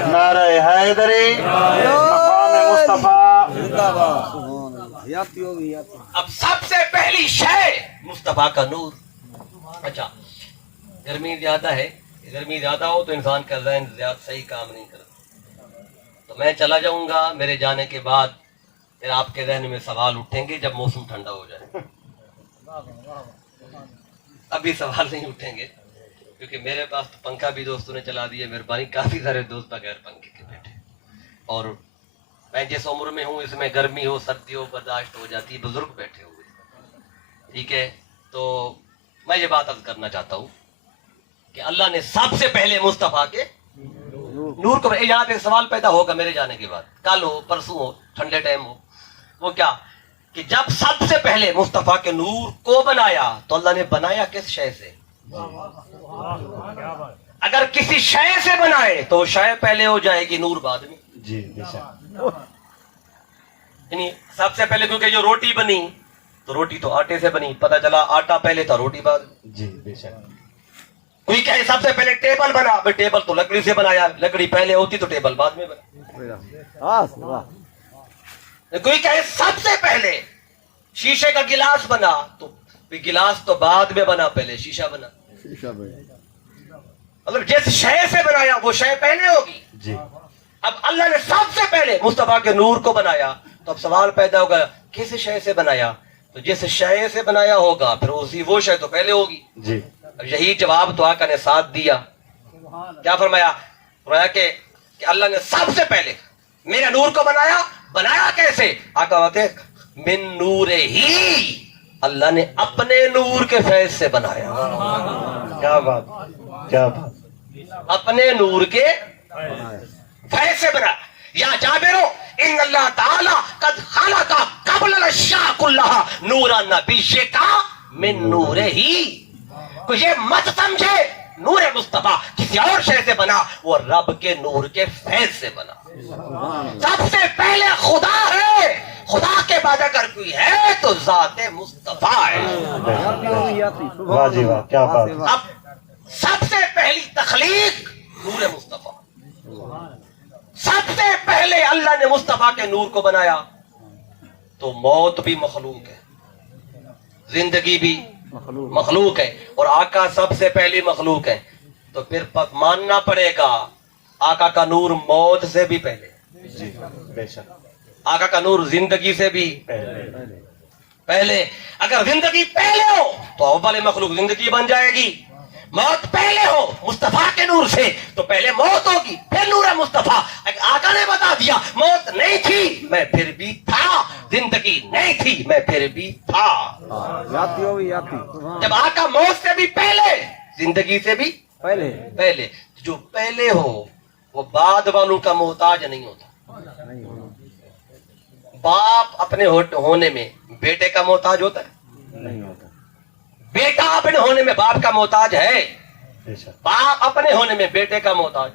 نعرہ حیدری، مقام مصطفیٰ. زندہ باد. سبحان اللہ. یاتی ہوگی یاتی. اب سب سے پہلی شے مصطفیٰ کا نور. اچھا، گرمی زیادہ ہے، گرمی زیادہ ہو تو انسان کا ذہن زیادہ صحیح کام نہیں کرتا. تو میں چلا جاؤں گا، میرے جانے کے بعد پھر آپ کے ذہن میں سوال اٹھیں گے جب موسم ٹھنڈا ہو جائے. ابھی سوال نہیں اٹھیں گے کیونکہ میرے پاس تو پنکھا بھی دوستوں نے چلا دیا. مہربانی، کافی سارے دوست بغیر پنکھے کے بیٹھے، اور میں جس عمر میں ہوں اس میں گرمی ہو سردی ہو برداشت ہو جاتی ہے. بزرگ بیٹھے ہوئے، ٹھیک ہے. تو میں یہ بات عرض کرنا چاہتا ہوں کہ اللہ نے سب سے پہلے مصطفیٰ کے نور کو. یہاں پہ سوال پیدا ہوگا میرے جانے کے بعد، کل ہو، پرسوں ہو، ٹھنڈے ٹائم ہو. وہ کیا کہ جب سب سے پہلے مصطفیٰ کے نور کو بنایا تو اللہ نے بنایا کس شے سے؟ اگر کسی شے سے بنائے تو شے پہلے ہو جائے گی، نور بعد میں. جی بے شک. یعنی سب سے پہلے کیونکہ جو روٹی بنی تو روٹی تو آٹے سے بنی، پتہ چلا آٹا پہلے تھا روٹی بعد. جی بے شک. کوئی کہے سب سے پہلے ٹیبل بنا، بھائی ٹیبل تو لکڑی سے بنایا، لکڑی پہلے ہوتی تو ٹیبل بعد میں بنا. ہاں واہ. کوئی کہے سب سے پہلے شیشے کا گلاس بنا تو گلاس تو بعد میں بنا، پہلے شیشہ بنا. شیشہ بھائی. مطلب جس شے سے بنایا وہ شے پہلے ہوگی. جی. اب اللہ نے سب سے پہلے مصطفیٰ کے نور کو بنایا تو اب سوال پیدا ہوگا کس شے سے بنایا؟ تو جس شے سے بنایا ہوگا پھر اسی وہ شے تو پہلے ہوگی. جی. اب یہی جواب تو آقا نے ساتھ دیا. کیا فرمایا؟ فرمایا کہ اللہ نے سب سے پہلے میرے نور کو بنایا. بنایا کیسے؟ آقا بتاتے من نور ہی، اللہ نے اپنے نور کے فیض سے بنایا. کیا بات، کیا بات. اپنے نور کے فیض سے بنا. یا جابرو ان اللہ تعالی قد خلق قبل الاشیاء کلھا نورا نبیہ کا من نور ہی. تو یہ مت سمجھے نور مصطفیٰ کسی اور شے سے بنا، وہ رب کے نور کے فیض سے بنا. سب سے پہلے خدا ہے، خدا کے بعد اگر کوئی ہے تو ذات مصطفیٰ ہے. یاتی ہوگی یاتی. واہ جی واہ، کیا بات. اب سب سے پہلی تخلیق نور مصطفیٰ. سب سے پہلے اللہ نے مصطفیٰ کے نور کو بنایا تو موت بھی مخلوق ہے، زندگی بھی مخلوق ہے، اور آقا سب سے پہلی مخلوق ہے. تو پھر ماننا پڑے گا آقا کا نور موت سے بھی پہلے، جی بے شک. آقا کا نور زندگی سے بھی. پہلے. پہلے اگر زندگی پہلے ہو تو اول مخلوق زندگی بن جائے گی. موت پہلے ہو مصطفیٰ کے نور سے تو پہلے موت ہوگی پھر نور مصطفیٰ. آقا نے بتا دیا موت نہیں تھی میں پھر بھی تھا, زندگی نہیں تھی میں پھر بھی تھا. حیاتی ہوگی حیاتی. جب آقا موت سے بھی پہلے زندگی سے بھی پہلے پہلے, جو پہلے ہو وہ بعد والوں کا محتاج نہیں ہوتا. نہیں ہوگا. باپ اپنے ہونے میں بیٹے کا محتاج ہوتا ہے, نہیں ہوتا. بیٹا اپنے ہونے میں باپ کا محتاج ہے, بے شک. باپ اپنے ہونے میں بیٹے کا محتاج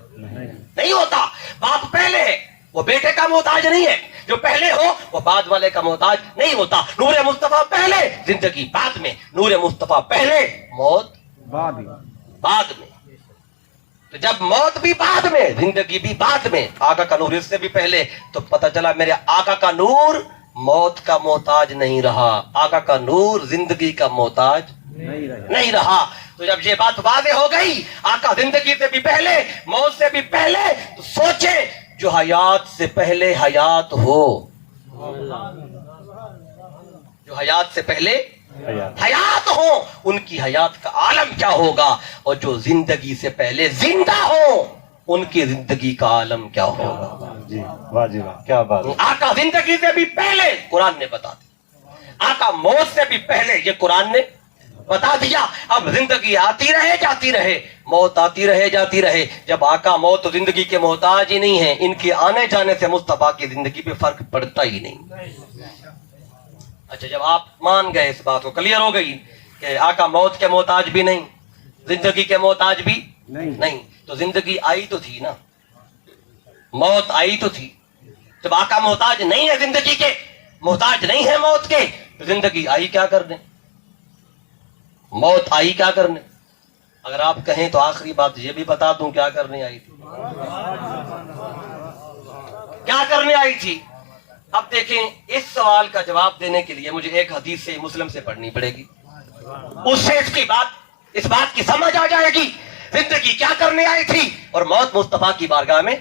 نہیں ہوتا. باپ پہلے ہے وہ بیٹے کا محتاج نہیں ہے, جو پہلے ہو وہ بعد والے کا محتاج نہیں ہوتا. نور مصطفیٰ پہلے زندگی بعد میں, نور مصطفیٰ پہلے موت بعد ہی. بعد میں. تو جب موت بھی بعد میں زندگی بھی بعد میں, آقا کا نور اس سے بھی پہلے, تو پتہ چلا میرے آقا کا نور موت کا محتاج نہیں رہا, آقا کا نور زندگی کا محتاج نہیں رہا. تو جب یہ بات واضح ہو گئی آقا زندگی سے بھی پہلے موت سے بھی پہلے, تو سوچے جو حیات سے پہلے حیات ہو, جو حیات سے پہلے حیات ہو ان کی حیات کا عالم کیا ہوگا, اور جو زندگی سے پہلے زندہ ہو ان کی زندگی کا عالم کیا ہوگا. جی واہ جی واہ, کیا بات ہے. آقا زندگی سے بھی پہلے قرآن نے بتا دیا, آقا موت سے بھی پہلے یہ قرآن نے بتا دیا. اب زندگی آتی رہے جاتی رہے, موت آتی رہے جاتی رہے. جب آقا موت تو زندگی کے محتاج ہی نہیں ہیں, ان کے آنے جانے سے مصطفیٰ کی زندگی پہ فرق پڑتا ہی نہیں. اچھا جب آپ مان گئے اس بات کو, کلیئر ہو گئی کہ آقا موت کے محتاج بھی نہیں زندگی کے محتاج بھی نہیں, تو زندگی آئی تو تھی نا, موت آئی تو تھی. جب آقا محتاج نہیں ہے زندگی کے, محتاج نہیں ہے موت کے, تو زندگی آئی کیا کرنے, موت آئی کیا کرنے. اگر آپ کہیں تو آخری بات یہ بھی بتا دوں کیا کرنے آئی تھی, کیا کرنے آئی تھی. اب دیکھیں اس سوال کا جواب دینے کے لیے مجھے ایک حدیث سے مسلم سے پڑھنی پڑے گی, اس سے اس بات کی سمجھ آ جائے گی زندگی کیا کرنے آئی تھی اور موت مصطفیٰ کی بارگاہ میں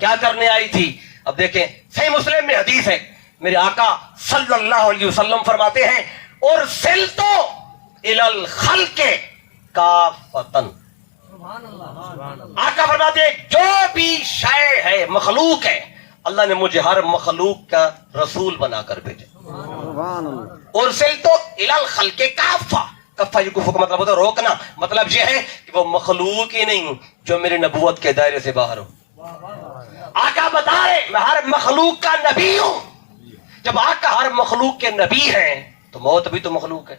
کیا کرنے آئی تھی. اب دیکھیں صحیح مسلم میں حدیث ہے, میرے آقا صلی اللہ علیہ وسلم فرماتے ہیں ارسلت الی الخلق کافۃ. آقا فرماتے ہیں جو بھی شے ہے مخلوق ہے اللہ نے مجھے ہر مخلوق کا رسول بنا کر بھیجا. سبحان اللہ. ارسلت الی الخلق کافۃ, کفہ یکفہ کا مطلب ہوتا ہے روکنا, مطلب یہ ہے کہ وہ مخلوق ہی نہیں جو میرے نبوت کے دائرے سے باہر ہو. آقا بتا رہے میں ہر مخلوق کا نبی ہوں. جب آقا ہر مخلوق کے نبی ہیں تو موت بھی تو مخلوق ہے,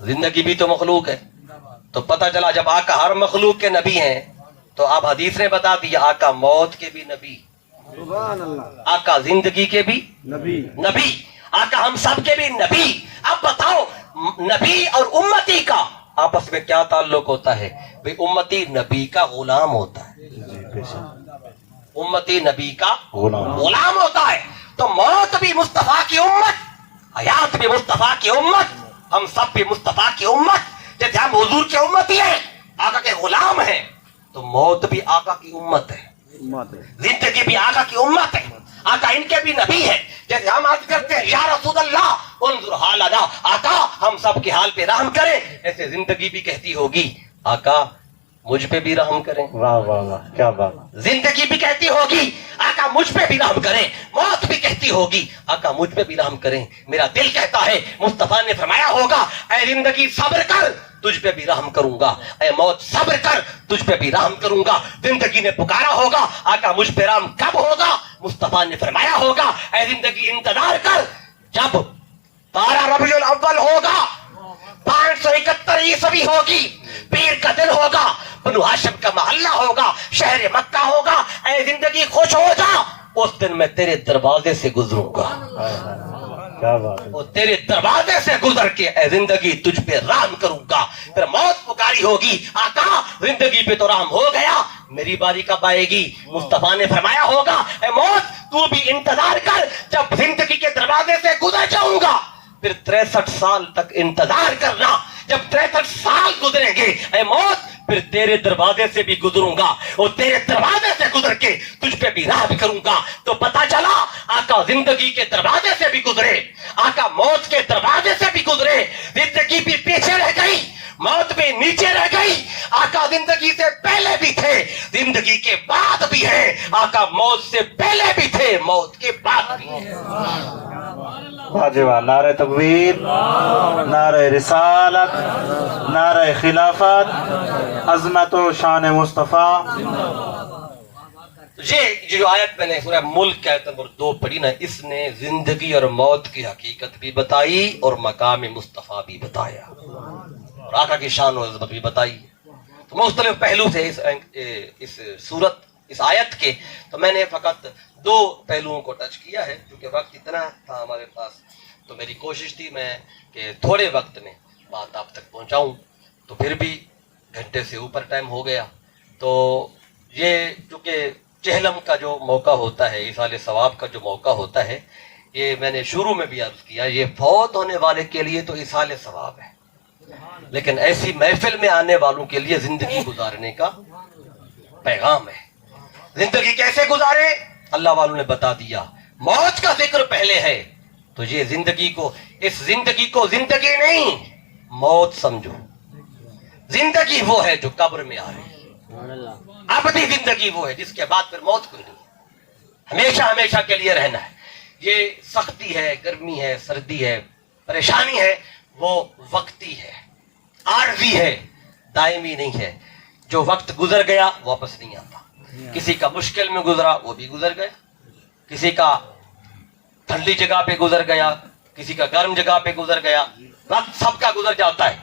زندگی بھی تو مخلوق ہے. تو پتہ چلا جب آقا ہر مخلوق کے نبی ہیں تو اب حدیث نے بتا دیا آقا موت کے بھی نبی, سبحان اللہ. آقا زندگی کے بھی نبی. آقا ہم سب کے بھی نبی. اب بتاؤ نبی اور امتی کا آپس میں کیا تعلق ہوتا ہے. بھئی امتی نبی کا غلام ہوتا ہے, امتی نبی کا غلام ہوتا ہے. تو موت بھی مصطفیٰ کی امت, حیات بھی مصطفیٰ کی امت, ہم سب بھی مصطفیٰ کی امت. جیسے ہم حضور کی امتی ہیں, آقا کے غلام ہیں, تو موت بھی آقا کی امت ہے, زندگی بھی آقا کی امت ہے. آقا ان کے بھی نبی ہے. جیسے ہم عرض کرتے ہیں یا رسول اللہ انظر حالنا, آقا ہم سب کے حال پہ رحم کریں, ایسے زندگی بھی کہتی ہوگی آقا مجھ پہ بھی رحم کریں. واہ واہ واہ, کیا بات. زندگی بھی کہتی ہوگی آقا مجھ پہ بھی رحم کریں, موت بھی کہتی ہوگی آقا مجھ پہ بھی رحم کریں. میرا دل کہتا ہے مصطفیٰ نے فرمایا ہوگا اے زندگی صبر کر تجھ پہ بھی رحم کروں گا, اے موت صبر کر تجھ پہ بھی رحم کروں گا. زندگی نے پکارا ہوگا آقا مجھ پہ رحم کب ہوگا, مصطفیٰ نے فرمایا ہوگا اے زندگی انتظار کر جب 12 ربیع الاول ہوگا, 571 عیسوی ہوگی, پیر کا دن ہوگا, بنو ہاشم کا محلہ ہوگا, شہر مکہ ہوگا, اے زندگی خوش ہو جا, اس دن میں تیرے دروازے سے گزروں گا, کیا بات. اور تیرے دروازے سے گزر کے اے زندگی تجھ پہ رحم کروں گا. پھر موت پکاری ہوگی آقا زندگی پہ تو رحم ہو گیا, میری باری کب آئے گی. مصطفیٰ نے فرمایا ہوگا اے موت تو بھی انتظار کر, جب زندگی کے دروازے سے گزر جاؤں گا پھر 63 سال تک انتظار کرنا. جب 63 سال گزریں گے اے موت پھر تیرے دروازے سے بھی گزروں گا اور تیرے دروازے سے گزر کے تجھ پہ بھی راہ بھی کروں گا. تو پتا چلا آقا زندگی کے دروازے سے بھی گزرے, آقا موت کے دروازے سے بھی گزرے. زندگی بھی پیچھے رہ گئی, موت بھی نیچے رہ گئی. آقا زندگی سے پہلے بھی تھے, زندگی کے بعد بھی ہے. آقا موت سے پہلے بھی تھے, موت کے بعد بھی ہے. واجب نعرہ تکبیر, نعرہ رسالت, نعرہ خلافت, عظمت و شان مصطفیٰ. یہ جو آیت میں نے سورہ ملک آیت نمبر 2 پڑھی نا, اس نے زندگی اور موت کی حقیقت بھی بتائی اور مقام مصطفیٰ بھی بتایا اور آقا کی شان و عظمت بھی بتائی. تو مختلف پہلو سے اس سورت, اس آیت کے, تو میں نے فقط 2 پہلوؤں کو ٹچ کیا ہے کیونکہ وقت اتنا تھا ہمارے پاس. تو میری کوشش تھی میں کہ تھوڑے وقت میں بات آپ تک پہنچاؤں, تو پھر بھی گھنٹے سے اوپر ٹائم ہو گیا. تو یہ چونکہ چہلم کا جو موقع ہوتا ہے, ایصال ثواب کا جو موقع ہوتا ہے, یہ میں نے شروع میں بھی عرض کیا, یہ فوت ہونے والے کے لیے تو ایصال ثواب ہے, لیکن ایسی محفل میں آنے والوں کے لیے زندگی گزارنے کا پیغام ہے. زندگی کیسے گزارے اللہ والوں نے بتا دیا. موت کا ذکر پہلے ہے, تو یہ زندگی کو, اس زندگی کو زندگی نہیں موت سمجھو. زندگی وہ ہے جو قبر میں آ رہی ہے, ابدی زندگی وہ ہے جس کے بعد پھر موت کوئی نہیں, ہمیشہ ہمیشہ کے لیے رہنا ہے. یہ سختی ہے, گرمی ہے, سردی ہے, پریشانی ہے, وہ وقتی ہے, عارضی ہے, دائمی نہیں ہے. جو وقت گزر گیا واپس نہیں آتا. کسی کا مشکل میں گزرا وہ بھی گزر گیا, کسی کا ٹھنڈی جگہ پہ گزر گیا, کسی کا گرم جگہ پہ گزر گیا. وقت سب کا گزر جاتا ہے,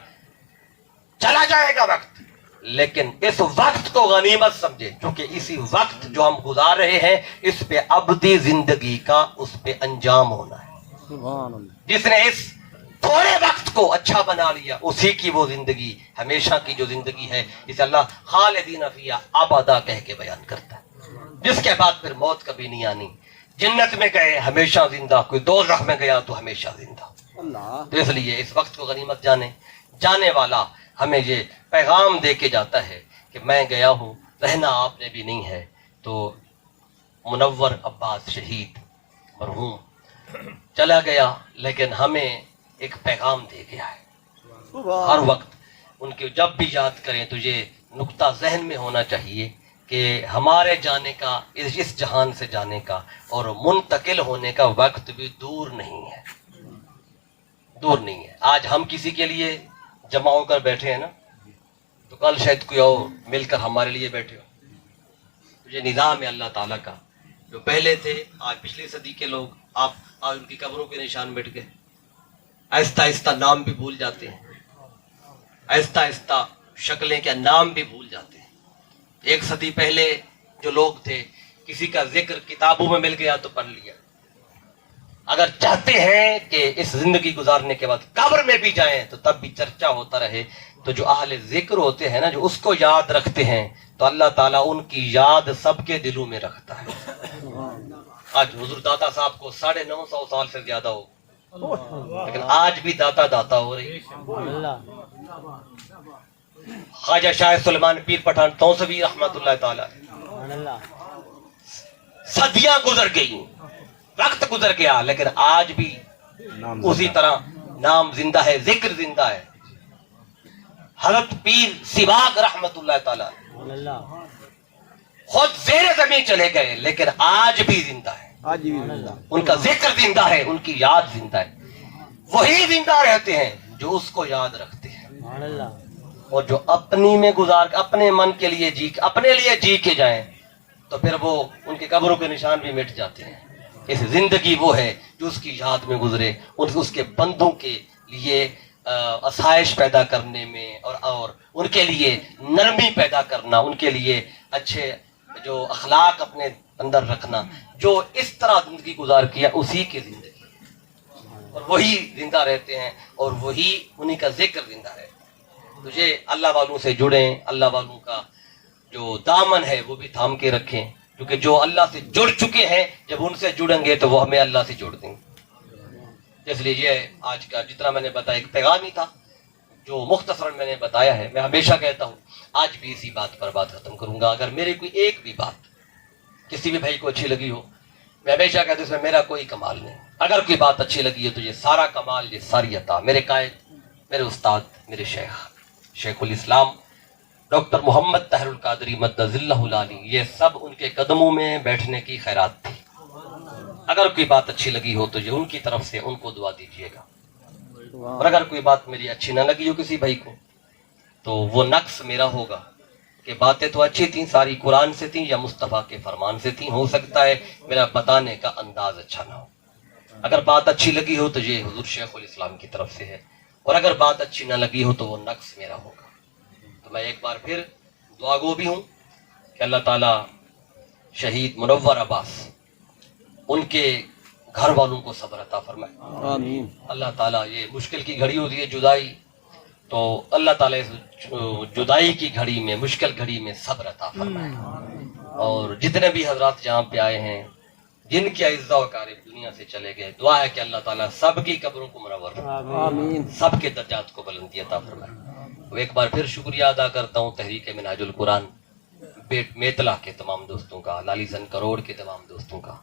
چلا جائے گا وقت, لیکن اس وقت کو غنیمت سمجھے, کیونکہ اسی وقت جو ہم گزار رہے ہیں اس پہ ابدی زندگی کا اس پہ انجام ہونا ہے. سبحان اللہ. جس نے اس تھوڑے وقت کو اچھا بنا لیا اسی کی وہ زندگی ہمیشہ کی جو زندگی ہے, اسے اللہ خالدین فیہا ابدا کہہ کے بیان کرتا ہے, جس کے بعد پھر موت کبھی نہیں آنی. جنت میں گئے ہمیشہ زندہ, کوئی دوزخ میں گیا تو ہمیشہ زندہ. اللہ. تو اس لیے اس وقت کو غنیمت جانے. جانے والا ہمیں یہ پیغام دے کے جاتا ہے کہ میں گیا ہوں, رہنا آپ نے بھی نہیں ہے. تو منور عباس شہید مرحوم چلا گیا, لیکن ہمیں ایک پیغام دے گیا ہے. ہر وقت ان کے جب بھی یاد کریں تو یہ نقطہ ذہن میں ہونا چاہیے کہ ہمارے جانے کا, اس جہان سے جانے کا اور منتقل ہونے کا وقت بھی دور نہیں ہے, دور نہیں ہے. آج ہم کسی کے لیے جمع ہو کر بیٹھے ہیں نا, تو کل شاید کوئی اور مل کر ہمارے لیے بیٹھے ہو. یہ نظام ہے اللہ تعالیٰ کا. جو پہلے تھے, آج پچھلی صدی کے لوگ, آپ آج ان کی قبروں کے نشان مٹ گئے. آہستہ آہستہ نام بھی بھول جاتے ہیں, آہستہ آہستہ شکلیں کے نام بھی بھول جاتے ہیں. ایک صدی پہلے جو لوگ تھے, کسی کا ذکر کتابوں میں مل گیا تو پڑھ لیا. اگر چاہتے ہیں کہ اس زندگی گزارنے کے بعد قبر میں بھی جائیں تو تب بھی چرچا ہوتا رہے, تو جو اہل ذکر ہوتے ہیں نا, جو اس کو یاد رکھتے ہیں, تو اللہ تعالیٰ ان کی یاد سب کے دلوں میں رکھتا ہے. آج حضور داتا صاحب کو 950 سال سے زیادہ ہو, لیکن آج بھی داتا داتا ہو رہی. خواجہ شاہ سلیمان پیر پٹھان توسوی رحمت اللہ تعالی, صدیاں گزر گئی, وقت گزر گیا, لیکن آج بھی اسی طرح نام زندہ ہے, ذکر زندہ ہے. حضرت پیر سیواگ رحمت اللہ تعالی خود زیر زمین چلے گئے, لیکن آج بھی زندہ ہے. آج بھی زندہ. ان کا ذکر زندہ ہے, ان کی یاد زندہ ہے. وہی زندہ رہتے ہیں جو اس کو یاد رکھتے ہیں, اور جو اپنی میں گزار, اپنے من کے لیے جی, اپنے لیے جی کے جائیں, تو پھر وہ ان کے قبروں کے نشان بھی مٹ جاتے ہیں. اس زندگی وہ ہے جو اس کی یاد میں گزرے, اس کے بندوں کے لیے آسائش پیدا کرنے میں اور ان کے لیے نرمی پیدا کرنا, ان کے لیے اچھے جو اخلاق اپنے اندر رکھنا, جو اس طرح زندگی گزار کیا اسی کی زندگی ہے, اور وہی زندہ رہتے ہیں, اور وہی انہی کا ذکر زندہ ہے. تو یہ اللہ والوں سے جڑیں, اللہ والوں کا جو دامن ہے وہ بھی تھام کے رکھیں, کیونکہ جو اللہ سے جڑ چکے ہیں جب ان سے جڑیں گے تو وہ ہمیں اللہ سے جوڑ دیں گے. اس لیے یہ آج کا جتنا میں نے بتایا ایک پیغام ہی تھا. جو مختصراً میں نے بتایا ہے، میں ہمیشہ کہتا ہوں، آج بھی اسی بات پر بات ختم کروں گا. اگر میری کوئی ایک بھی بات کسی بھی بھائی کو اچھی لگی ہو، میں ہمیشہ کہتا ہوں اس میں میرا کوئی کمال نہیں. اگر کوئی بات اچھی لگی ہے تو یہ سارا کمال، یہ ساری عطا میرے قائد، میرے استاد، میرے شیخ الاسلام ڈاکٹر محمد طاہر القادری مدد اللہ العالی، یہ سب ان کے قدموں میں بیٹھنے کی خیرات تھی. اگر کوئی بات اچھی لگی ہو تو یہ ان کی طرف سے ان کو دعا دیجیے گا. اور اگر کوئی بات میری اچھی نہ لگی ہو کسی بھائی کو تو وہ نقص میرا ہوگا کہ باتیں تو اچھی تھیں، ساری قرآن سے تھیں یا مصطفیٰ کے فرمان سے تھیں، ہو سکتا ہے میرا بتانے کا انداز اچھا نہ ہو. اگر بات اچھی لگی ہو تو یہ حضور شیخ الاسلام کی طرف سے ہے، اور اگر بات اچھی نہ لگی ہو تو وہ نقص میرا ہوگا. تو میں ایک بار پھر دعا گو بھی ہوں کہ اللہ تعالیٰ شہید منور عباس ان کے گھر والوں کو صبر عطا فرمائے. آمین. اللہ تعالیٰ، یہ مشکل کی گھڑی ہوتی ہے جدائی، تو اللہ تعالیٰ اس جدائی کی گھڑی میں، مشکل گھڑی میں صبر عطا فرمائے. اور جتنے بھی حضرات جہاں پہ آئے ہیں، جن کے اعزاء و اقارب دنیا سے چلے گئے، دعا ہے کہ اللہ تعالیٰ سب کی قبروں کو منور فرمائے، آمین. سب کے درجات کو بلندی عطا فرمائے. وہ ایک بار پھر شکریہ ادا کرتا ہوں تحریک منہاج القرآن میتلا کے تمام دوستوں کا، لالی زن کروڑ کے تمام دوستوں کا،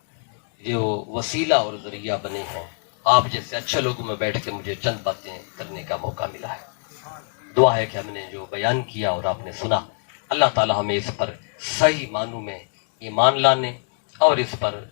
جو وسیلہ اور ذریعہ بنے ہیں. آپ جیسے اچھے لوگوں میں بیٹھ کے مجھے چند باتیں کرنے کا موقع ملا ہے. دعا ہے کہ ہم نے جو بیان کیا اور آپ نے سنا، اللہ تعالیٰ ہمیں اس پر صحیح معنوں میں ایمان لانے اور اس پر